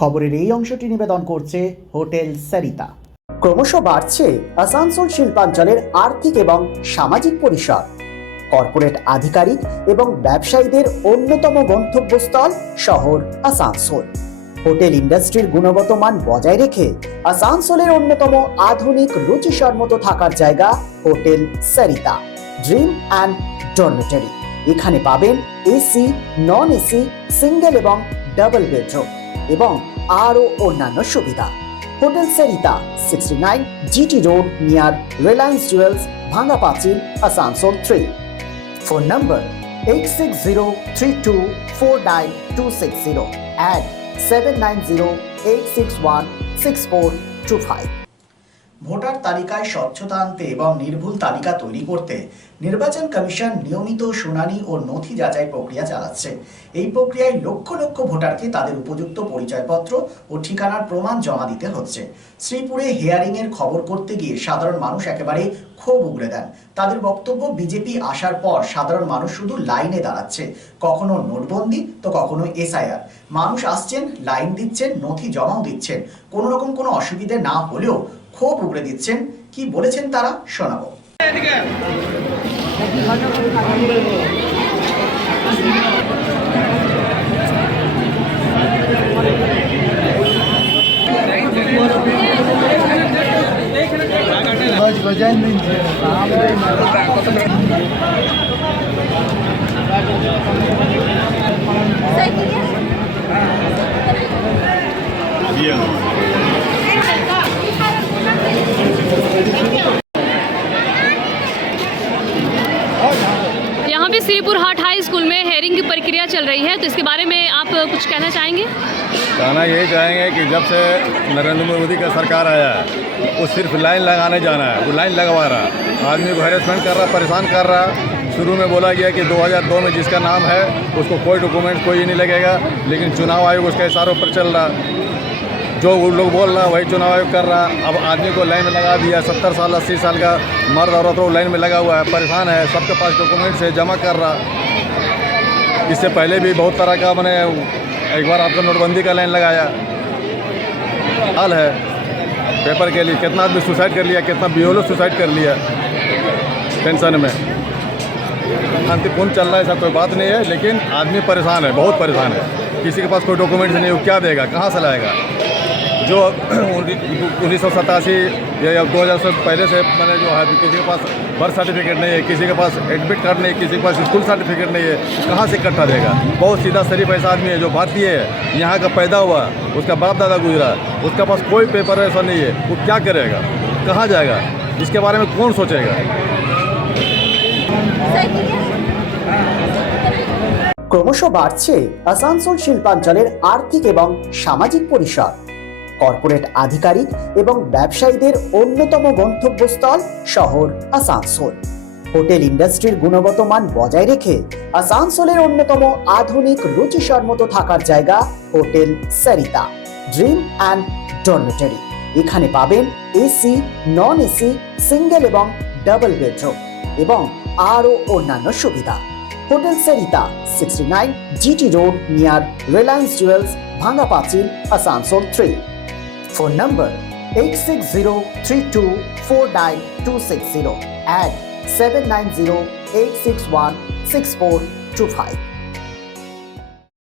খবরের এই অংশটি নিবেদন করছে হোটেল সরিতা। ক্রমশ বাড়ছে আসানসোল শিল্পাঞ্চলের আর্থিক এবং সামাজিক পরিসর। কর্পোরেট আধিকারিক এবং ব্যবসায়ীদের অন্যতম গন্তব্যস্থল শহর আসানসোল। হোটেল ইন্ডাস্ট্রির গুণগত মান বজায় রেখে আসানসোলের অন্যতম আধুনিক রুচিসম্মত থাকার জায়গা hotel Sarita dream and dormitory. এখানে পাবেন এসি, নন এসি, সিঙ্গেল এবং ডাবল বেডরুম এবং আরও অন্যান্য সুবিধা। Hotel Sarita 69 GT road near Reliance jewels, ভাঙ্গা পাঁচিল, Asansol 3। Phone number 8603249260 and 7908616425। Voter তালিকায় স্বচ্ছতা আনতে এবং নির্ভুল তালিকা তৈরি করতে নির্বাচন কমিশন নিয়মিত শুনানি ও নথি যাচাই প্রক্রিয়া চালাচ্ছে। এই প্রক্রিয়ায় লক্ষ লক্ষ ভোটারকে তাদের উপযুক্ত পরিচয়পত্র ও ঠিকানার প্রমাণ জমা দিতে হচ্ছে। শ্রীপুরে হিয়ারিং এর খবর করতে গিয়ে সাধারণ মানুষ একেবারে ক্ষোভ উগড়ে দেন। তাদের বক্তব্য, বিজেপি আসার পর সাধারণ মানুষ শুধু লাইনে দাঁড়াচ্ছে, কখনো নোটবন্দি তো কখনো SIR। মানুষ আসছেন, লাইন দিচ্ছেন, নথি জমাও দিচ্ছেন, কোনো রকম কোনো অসুবিধে না হলেও ক্ষোভ উগড়ে দিচ্ছেন। কি বলেছেন তারা শোনাবো। यहाँ पे श्रीपुर हाट हाई स्कूल में हेयरिंग की प्रक्रिया चल रही है, तो इसके बारे में आप कुछ कहना चाहेंगे? कहना यही चाहेंगे कि जब से नरेंद्र मोदी का सरकार आया है वो सिर्फ लाइन लगाने जाना है, वो लाइन लगवा रहा, आदमी को हैरेसमेंट कर रहा, परेशान कर रहा। शुरू में बोला गया कि 2002 में जिसका नाम है उसको कोई डॉक्यूमेंट कोई नहीं लगेगा, लेकिन चुनाव आयोग उसके इशारों पर चल रहा। जो वो लोग बोल रहा वही चुनाव आयोग कर रहा। अब आदमी को लाइन में लगा दिया, 70 साल 80 साल का मर्द औरत वो लाइन में लगा हुआ है, परेशान है, सबके पास डॉक्यूमेंट से जमा कर रहा। इससे पहले भी बहुत तरह का मैंने एक बार आपको नोटबंदी का लाइन लगाया हाल है पेपर के लिए। कितना आदमी सुसाइड कर लिया, कितना BLO सुसाइड कर लिया टेंशन में। शांतिपूर्ण चल रहा है, ऐसा कोई बात नहीं है, लेकिन आदमी परेशान है, बहुत परेशान है। किसी के पास कोई डॉक्यूमेंट्स नहीं, वो क्या देगा, कहाँ से लाएगा? जो 1987 या 2000 से पहले से मैंने जो है, किसी के पास बर्थ सर्टिफिकेट नहीं है, किसी के पास एडमिट कार्ड नहीं है, किसी के पास स्कूल सर्टिफिकेट नहीं है, कहाँ से इकट्ठा देगा? बहुत सीधा शरीफ ऐसा आदमी है जो भारतीय है, यहाँ का पैदा हुआ, उसका बाप दादा गुजरा, उसका पास कोई पेपर ऐसा नहीं है, वो क्या करेगा, कहाँ जाएगा? इसके बारे में कौन सोचेगा? ক্রমশ বাড়ছে আসানসোল শিল্পাঞ্চলের আর্থিক এবং সামাজিক পরিসর। কর্পোরেট আধিকারিক এবং ব্যবসায়ীদের অন্যতম গন্তব্যস্থল শহর আসানসোল। হোটেল ইন্ডাস্ট্রির গুণগত মান বজায় রেখে আসানসোলের অন্যতম আধুনিক রুচিসম্মত থাকার জায়গা hotel Sarita dream and dormitory. এখানে পাবেন এসি, নন এসি, সিঙ্গেল এবং ডাবল বেডরুম এবং আরও অন্যান্য সুবিধা। Hotel Sarita 69 GT road near Reliance jewels, ভাঙ্গা পাঁচিল, আসানসোল 3। Phone number 8603249260 and 7908616425।